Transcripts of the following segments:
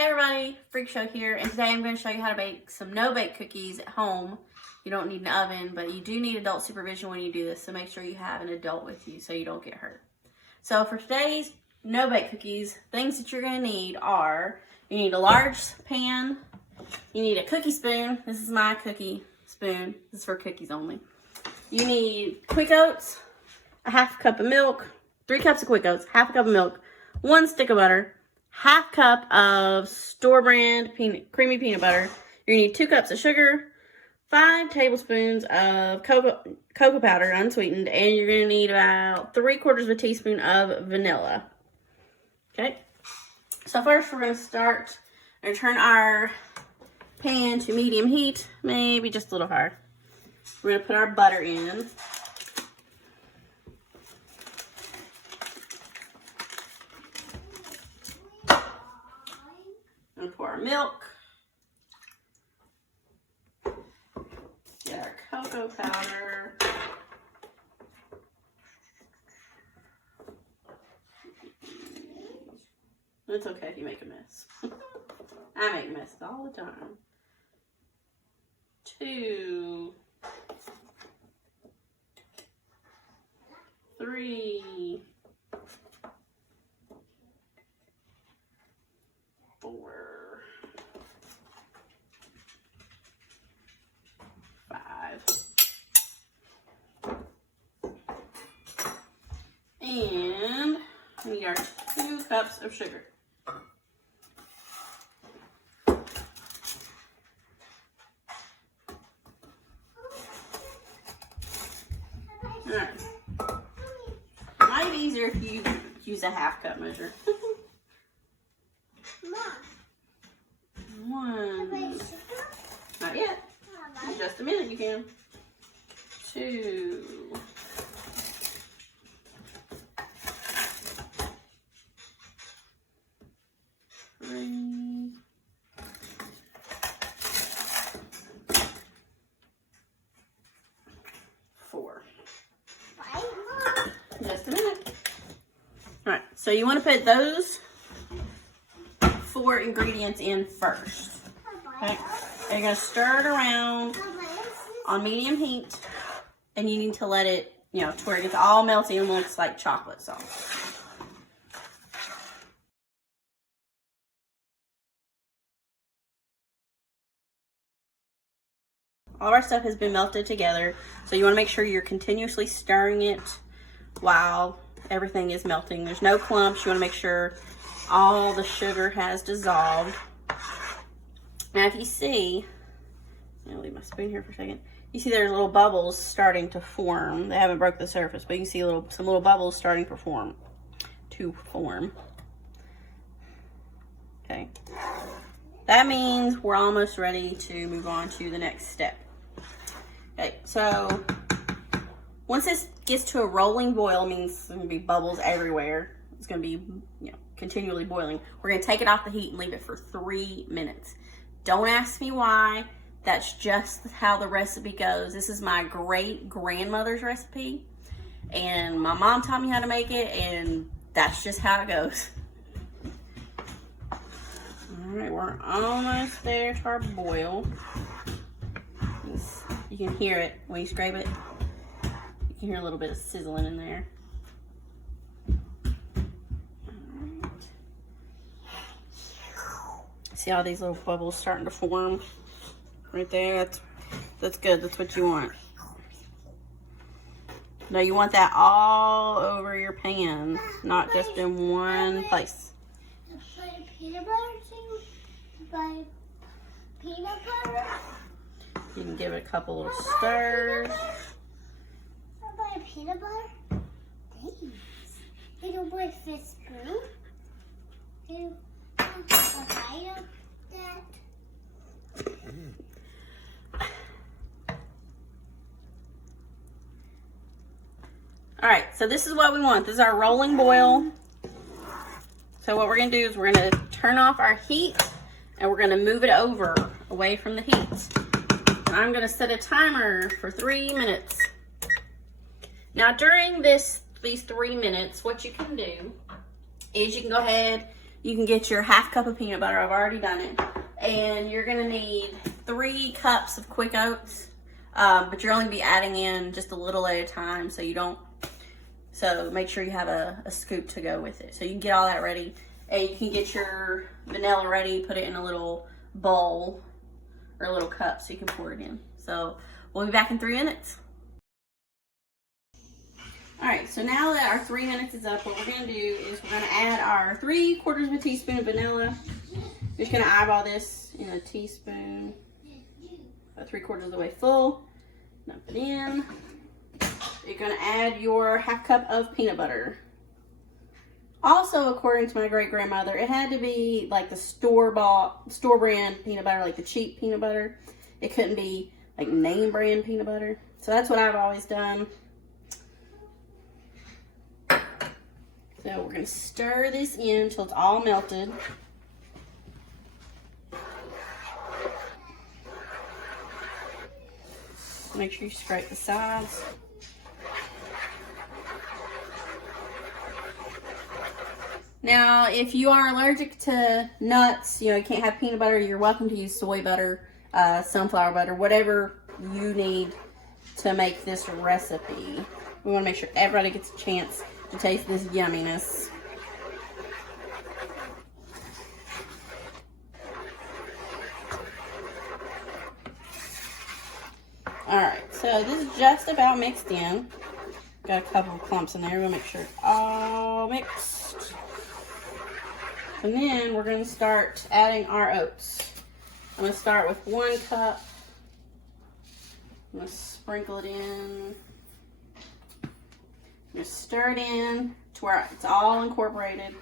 Hey everybody, Freak Show here, and today I'm going to show you how to bake some no-bake cookies at home. You don't need an oven, but you do need adult supervision when you do this, so make sure you have an adult with you so you don't get hurt. So for today's no-bake cookies, things that you're going to need are, you need a large pan, you need a cookie spoon. This is my cookie spoon. This is for cookies only. You need Quick Oats, a half cup of milk, 3 cups of Quick Oats, half a cup of milk, 1 stick of butter, half cup of store brand creamy peanut butter. You need 2 cups of sugar, 5 tablespoons of cocoa powder, unsweetened, and you're going to need about 3/4 of a teaspoon of vanilla. Okay, so first we're going to start and turn our pan to medium heat, maybe just a little higher. We're going to put our butter in. And pour our milk. Get our cocoa powder. It's okay if you make a mess. I make messes all the time. 2, 3, 4, 5, and we need our 2 cups of sugar. Alright. Might be easier if you use a half cup measure. 1. Not yet. In just a minute you can. 2. 3. 4. Just a minute. Alright, so you want to put those 4 ingredients in first. Okay. And you're going to stir it around on medium heat, and you need to let it, to where it gets all melty and looks like chocolate sauce. All of our stuff has been melted together, so you want to make sure you're continuously stirring it while everything is melting. There's no clumps. You want to make sure all the sugar has dissolved. Now if you see, I'm gonna leave my spoon here for a second. You see there's little bubbles starting to form. They haven't broke the surface, but you can see some little bubbles starting to form. Okay. That means we're almost ready to move on to the next step. Okay, so once this gets to a rolling boil, means there's gonna be bubbles everywhere. It's gonna be, continually boiling. We're gonna take it off the heat and leave it for 3 minutes. Don't ask me why. That's just how the recipe goes. This is my great-grandmother's recipe, and my mom taught me how to make it, and that's just how it goes. All right, we're almost there to our boil. You can hear it when you scrape it. You can hear a little bit of sizzling in there. See all these little bubbles starting to form right there? That's good. That's what you want. No, you want that all over your pan, not just in one place. Peanut butter? Peanut butter? You can give it a couple of stirs. Buy a peanut butter? Thanks. You don't buy a fish spoon? You buy that? All right, so this is what we want. This is our rolling boil. So what we're gonna do is we're gonna turn off our heat and we're gonna move it over away from the heat. And I'm gonna set a timer for 3 minutes. Now during these 3 minutes, what you can do is you can go ahead, you can get your half cup of peanut butter. I've already done it. And you're gonna need 3 cups of quick oats, but you're only gonna be adding in just a little at a time, so make sure you have a scoop to go with it. So you can get all that ready, and you can get your vanilla ready, put it in a little bowl or a little cup so you can pour it in. So we'll be back in 3 minutes. All right, so now that our 3 minutes is up, what we're gonna do is we're gonna add our 3/4 of a teaspoon of vanilla. You're just gonna eyeball this in a teaspoon, about 3/4 of the way full. Dump it in. You're gonna add your half cup of peanut butter. Also, according to my great grandmother, it had to be like the store brand peanut butter, like the cheap peanut butter. It couldn't be like name brand peanut butter. So that's what I've always done. So we're gonna stir this in until it's all melted. Make sure you scrape the sides. Now, if you are allergic to nuts, you can't have peanut butter, you're welcome to use soy butter, sunflower butter, whatever you need to make this recipe. We want to make sure everybody gets a chance to taste this yumminess. Alright, so this is just about mixed in. Got a couple of clumps in there. We'll make sure it's all mixed. And then we're going to start adding our oats. I'm going to start with 1 cup. I'm going to sprinkle it in. I'm going to stir it in to where it's all incorporated.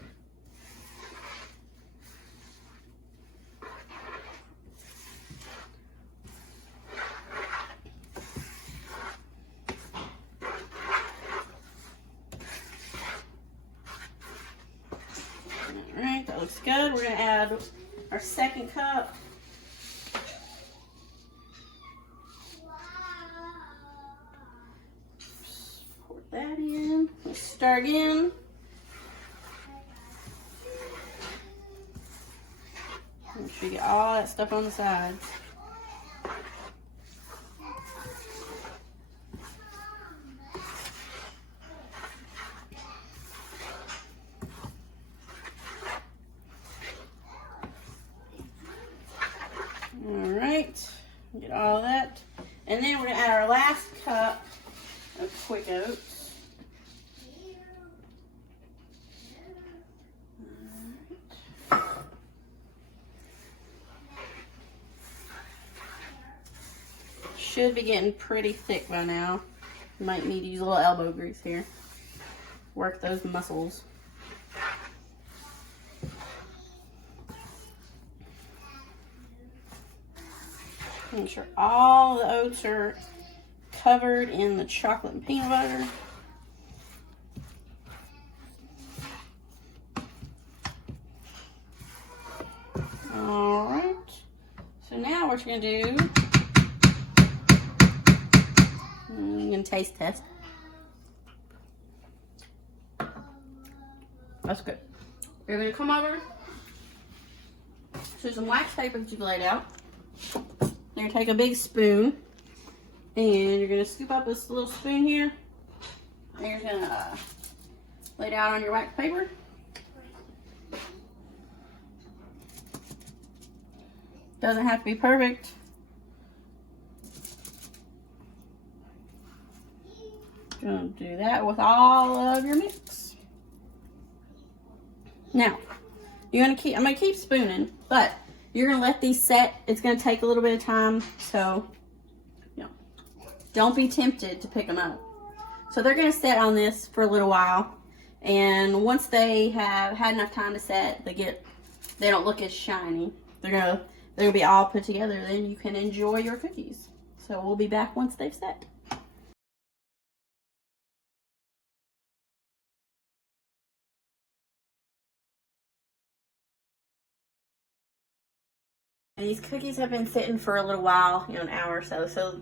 Alright, that looks good. We're going to add our 2nd cup. Pour that in. Let's stir again. Make sure you get all that stuff on the sides. Alright, get all of that. And then we're going to add our last cup of quick oats. Should be getting pretty thick by now. You might need to use a little elbow grease here. Work those muscles. Make sure all the oats are covered in the chocolate and peanut butter. Alright. So now what you're going to do, I'm going to taste test. That's good. You're going to come over to some wax paper that you've laid out. You're going to take a big spoon, and you're going to scoop up this little spoon here, and you're going to lay it out on your wax paper. Doesn't have to be perfect. Going to do that with all of your mix. Now, I'm going to keep spooning, but you're going to let these set. It's going to take a little bit of time, so don't be tempted to pick them up. So they're going to set on this for a little while, and once they have had enough time to set, they don't look as shiny. They're going to be all put together. Then you can enjoy your cookies. So we'll be back once they've set. These cookies have been sitting for a little while, an hour or so. So,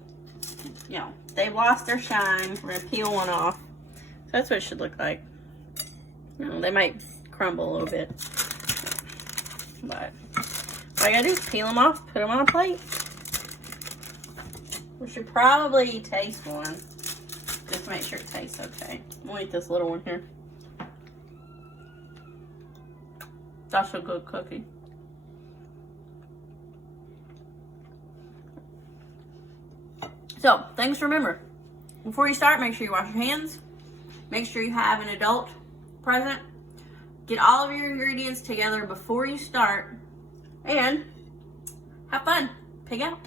they've lost their shine. We're going to peel one off. So that's what it should look like. They might crumble a little bit. But all you gotta do is peel them off, put them on a plate. We should probably taste one, just to make sure it tastes okay. We'll eat this little one here. That's a good cookie. So, things to remember. Before you start, make sure you wash your hands. Make sure you have an adult present. Get all of your ingredients together before you start. And have fun. Pig out.